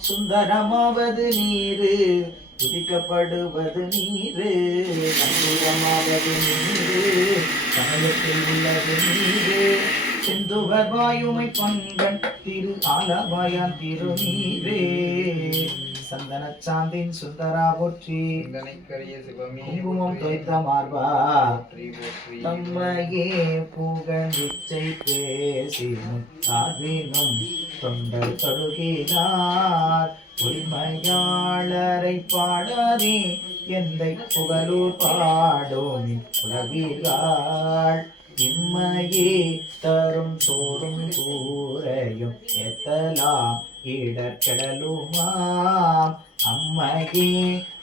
சுந்தரமாவது நீரு துதிக்கப்படுவது நீரு சந்தூரமாவது நீரு சமயத்தில் உள்ளது நீரு சிந்துவர் வாயுமை பங்கன் திரு ஆலவாயான் திரு நீரே சந்தன சாந்தின் சுந்தரா போற்றி குங்குமம் தொய்த்த மார்பா தம்மையே புகழ்ச்சை பேசி முத்தாவினும் தொண்டர் தொழுகிறார் உரிமையாளரை பாடாதே எந்தை புகழூர் பாடோம் புலவீர்கள் இம்மையே தரும் சோறும் கூரையும் ஏத்தலாம் இடர்கடலுமாம் அம்மையே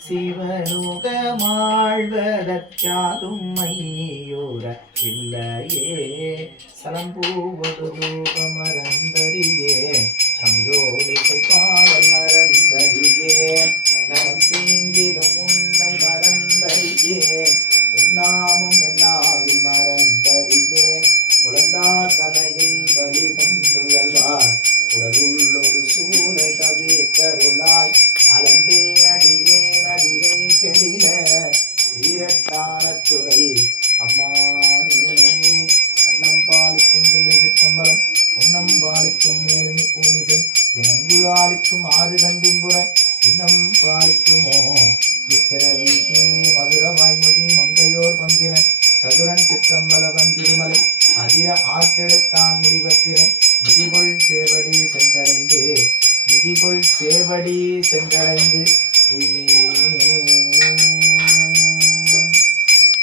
சிவலோகமாழ்வதற்காதும் மையூர இல்லையே சலம்பூவது ரூபமரந்தரியே சம்யோடிசை பாடல் மறந்தறியே நலம் தீங்கிலும் உன்னை மறந்தறியே உண்ணாமும் என்னாவில் மறந்தறியேன் குழந்தார் தலையில் பலி கொண்டுள்வார் உடலுள்ளொரு சூழலை தவிர்த்தருளாய் அலந்தே நடியே நடிகை கெடில வீரட்டான துறை அம்மானே அன்னம் பாலிக்கும் தில்லை சித்தம்பலம் உன்னம் பாலிக்கும் மேலுமி பூமிசை என் அன்பு ஆலிக்கும் ஆறு கண்டின் புற இன்னம் பாலிக்குமோ இப்பிறவி மதுரவாய்மொழி மங்கையோர் பங்கின சதுரன் சிற்றம்பலவன் திருமலை அதிர ஆற்றெடுத்தான் முடிவத்தினை மிதிகொள் சேவடி சென்றடைந்து உய்மே